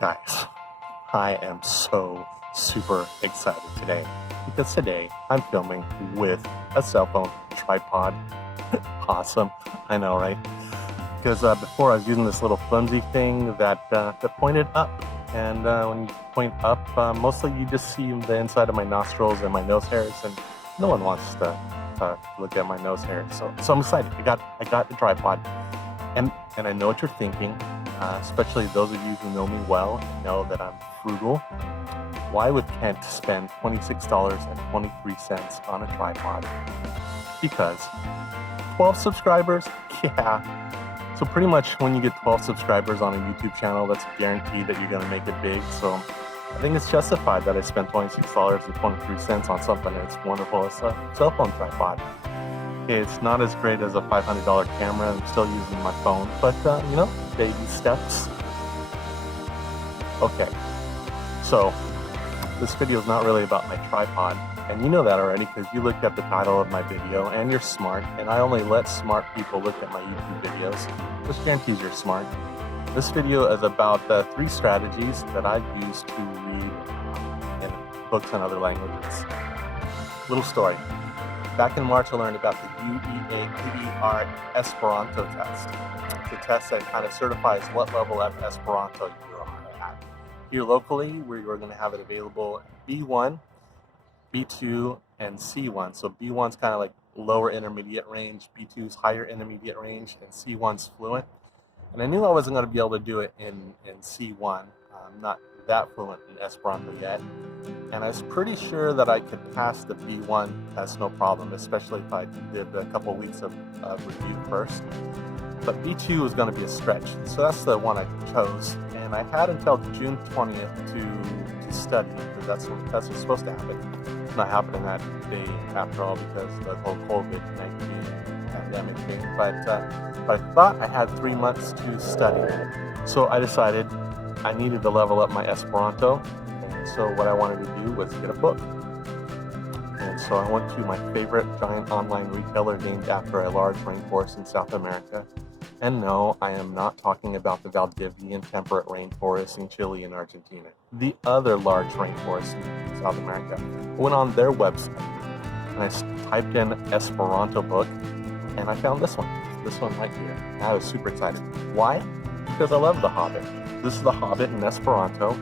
Guys, I am so super excited today because today I'm filming with a cell phone tripod. Awesome, I know, right? Because before I was using this little flimsy thing that pointed up, and when you point up, mostly you just see the inside of my nostrils and my nose hairs, and no one wants to look at my nose hairs. So I'm excited. I got the tripod, and I know what you're thinking. Especially those of you who know me well know that I'm frugal. Why would Kent spend $26.23 on a tripod? Because 12 subscribers? Yeah. So pretty much when you get 12 subscribers on a YouTube channel, that's guaranteed that you're going to make it big. So I think it's justified that I spent $26.23 on something that's wonderful as a cell phone tripod. It's not as great as a $500 camera. I'm still using my phone, but baby steps. Okay, so this video is not really about my tripod, and you know that already because you looked at the title of my video, and you're smart, and I only let smart people look at my YouTube videos, which guarantees you're smart. This video is about 3 strategies that I've used to read in books in other languages. Little story. Back in March, I learned about the UEAPER Esperanto test. It's a test that kind of certifies what level of Esperanto you are at. Here locally, we are going to have it available B1, B2, and C1. So B1's kind of like lower intermediate range, B2's higher intermediate range, and C1's fluent. And I knew I wasn't going to be able to do it in C1. I'm not that fluent in Esperanto yet. And I was pretty sure that I could pass the B1 test no problem, especially if I did a couple of weeks of review first. But B2 was going to be a stretch, so that's the one I chose. And I had until June 20th to study, because that's what's supposed to happen. It's not happening that day after all because of the whole COVID-19 pandemic thing. But I thought I had 3 months to study. So I decided I needed to level up my Esperanto. So what I wanted to do was get a book. And so I went to my favorite giant online retailer named after a large rainforest in South America. And no, I am not talking about the Valdivia temperate rainforest in Chile and Argentina. The other large rainforest in South America. I went on their website and I typed in Esperanto book and I found this one. This one right here. And I was super excited. Why? Because I love The Hobbit. This is The Hobbit in Esperanto.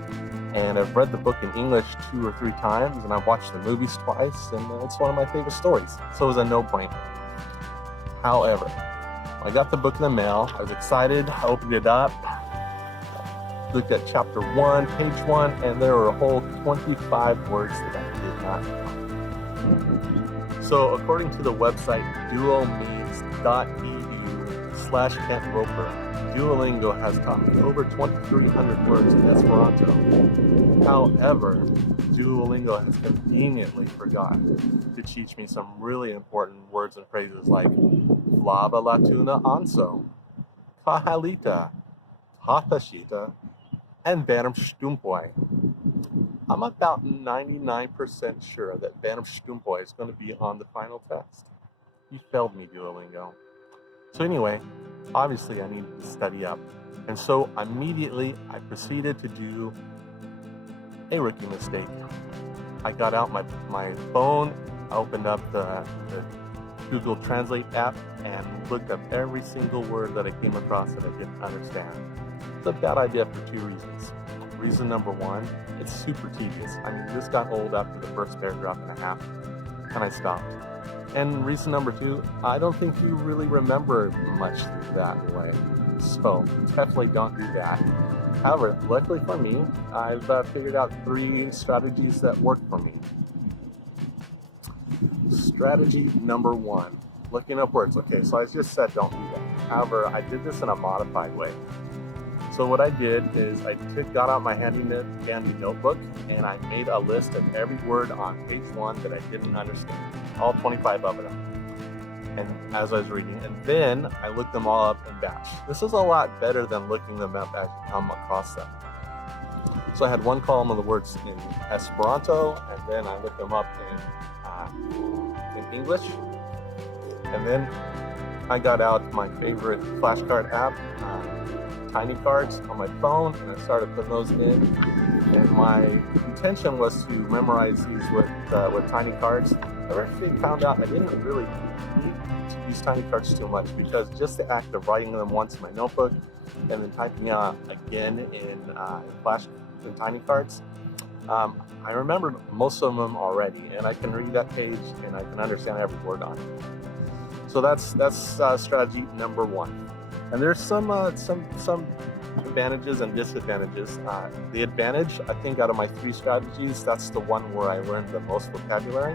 And I've read the book in English 2 or 3 times, and I've watched the movies twice, and it's one of my favorite stories. So it was a no-brainer. However, I got the book in the mail. I was excited. I opened it up, looked at chapter 1, page 1, and there were a whole 25 words that I did not know. So according to the website duomeans.eu/Kent Roper, Duolingo has taught me over 2,300 words in Esperanto. However, Duolingo has conveniently forgotten to teach me some really important words and phrases like Flava Latuna Anso, Kahalita, Tatashita, and Banam Stumpoi. I'm about 99% sure that Banam Stumpoi is going to be on the final test. You failed me, Duolingo. So anyway, obviously I needed to study up. And so immediately I proceeded to do a rookie mistake. I got out my phone, I opened up the Google Translate app and looked up every single word that I came across that I didn't understand. It's a bad idea for 2 reasons. Reason number 1, it's super tedious. I mean, this got old after the first paragraph and a half, and I stopped. And reason number 2, I don't think you really remember much that way. So definitely don't do that. However, luckily for me, I've figured out 3 strategies that work for me. Strategy number 1, looking up words. Okay, so I just said don't do that. However, I did this in a modified way. So what I did is I got out my handy notebook and I made a list of every word on page 1 that I didn't understand, all 25 of them, and as I was reading, and then I looked them all up in batch. This is a lot better than looking them up as you come across them. So I had one column of the words in Esperanto, and then I looked them up in English, and then I got out my favorite flashcard app, tiny cards on my phone, and I started putting those in. And my intention was to memorize these with tiny cards. I actually found out I didn't really need to use tiny cards too much, because just the act of writing them once in my notebook and then typing out again in tiny cards, I remembered most of them already, and I can read that page and I can understand every word on it. So that's strategy number one. And there's some advantages and disadvantages. The advantage, I think, out of my 3 strategies, that's the one where I learned the most vocabulary,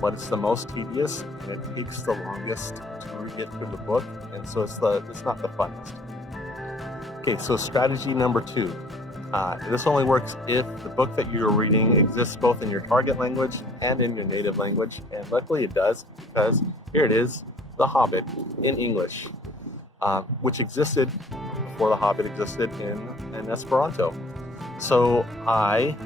but it's the most tedious, and it takes the longest to get through the book, and so it's not the funnest. Okay, so strategy number 2. This only works if the book that you're reading exists both in your target language and in your native language, and luckily it does, because here it is, The Hobbit in English, which existed before The Hobbit existed in Esperanto. So I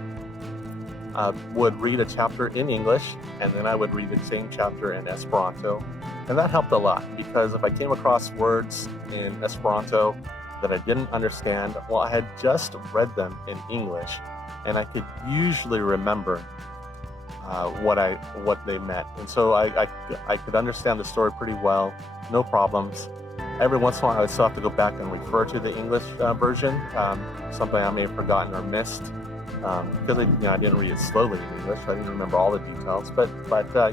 would read a chapter in English, and then I would read the same chapter in Esperanto, and that helped a lot, because if I came across words in Esperanto that I didn't understand, well, I had just read them in English, and I could usually remember what they meant, and so I could understand the story pretty well, no problems. Every once in a while, I would still have to go back and refer to the English version, something I may have forgotten or missed, because I didn't read it slowly in English. I didn't remember all the details, but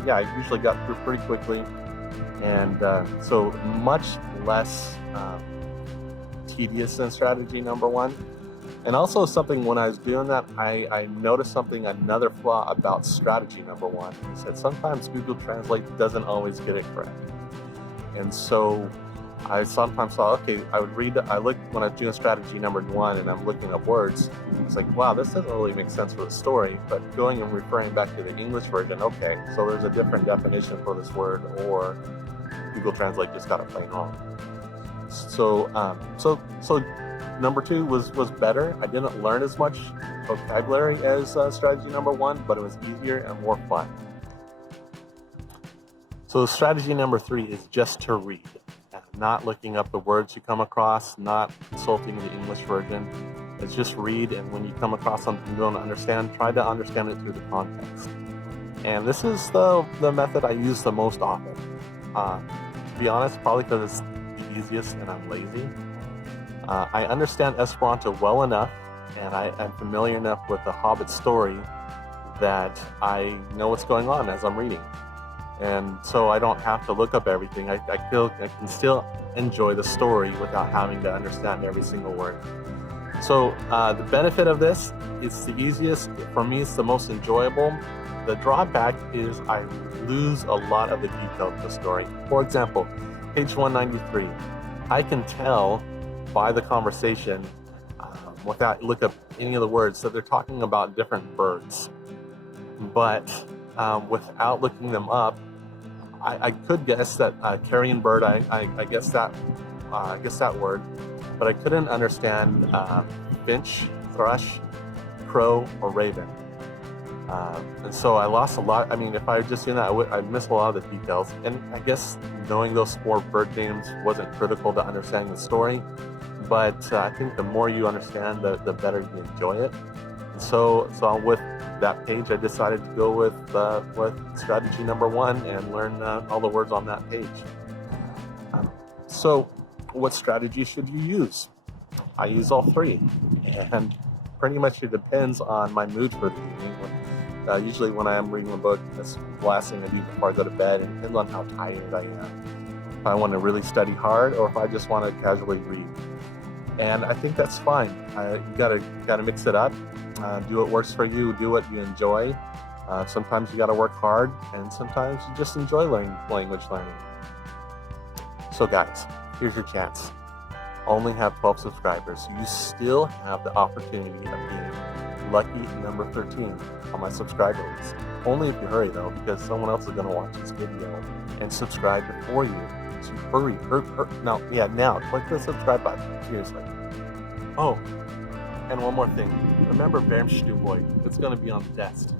yeah, I usually got through pretty quickly, and so much less tedious than strategy number 1. And also something, when I was doing that, I noticed another flaw about strategy number 1. Is that sometimes Google Translate doesn't always get it correct. And so I sometimes thought, okay, I look when I'm doing strategy number 1 and I'm looking up words, it's like, wow, this doesn't really make sense for the story, but going and referring back to the English version, okay, so there's a different definition for this word, or Google Translate just got it plain wrong. So number 2 was better. I didn't learn as much vocabulary as strategy number 1, but it was easier and more fun. So strategy number 3 is just to read, not looking up the words you come across, not consulting the English version. It's just read, and when you come across something you don't understand, try to understand it through the context. And this is the method I use the most often. To be honest, probably because it's the easiest and I'm lazy. I understand Esperanto well enough, and I am familiar enough with the Hobbit story that I know what's going on as I'm reading. And so I don't have to look up everything. I can still enjoy the story without having to understand every single word. So the benefit of this, it's the easiest. For me, it's the most enjoyable. The drawback is I lose a lot of the detail of the story. For example, page 193. I can tell by the conversation, without look up any of the words, that they're talking about different birds. But without looking them up, I could guess that carrion bird. I guess that word, but I couldn't understand finch, thrush, crow, or raven. And so I lost a lot. I mean, if I was just doing that, I'd miss a lot of the details. And I guess knowing those 4 bird names wasn't critical to understanding the story. But I think the more you understand, the better you enjoy it. And so with that page, I decided to go with strategy number 1 and learn all the words on that page. So what strategy should you use? I use all 3, and pretty much it depends on my mood for the evening. Usually when I am reading a book, that's the last thing I do before I go to bed, and it depends on how tired I am. If I want to really study hard, or if I just want to casually read. And I think that's fine. You gotta mix it up. Do what works for you. Do what you enjoy. Sometimes you gotta work hard, and sometimes you just enjoy language learning. So guys, here's your chance. Only have 12 subscribers. You still have the opportunity of being lucky number 13 on my subscriber list. Only if you hurry though, because someone else is gonna watch this video and subscribe before you. So hurry. Now, click the subscribe button. Seriously. Oh, and one more thing. Remember Bärmstuhlboy. It's going to be on the test.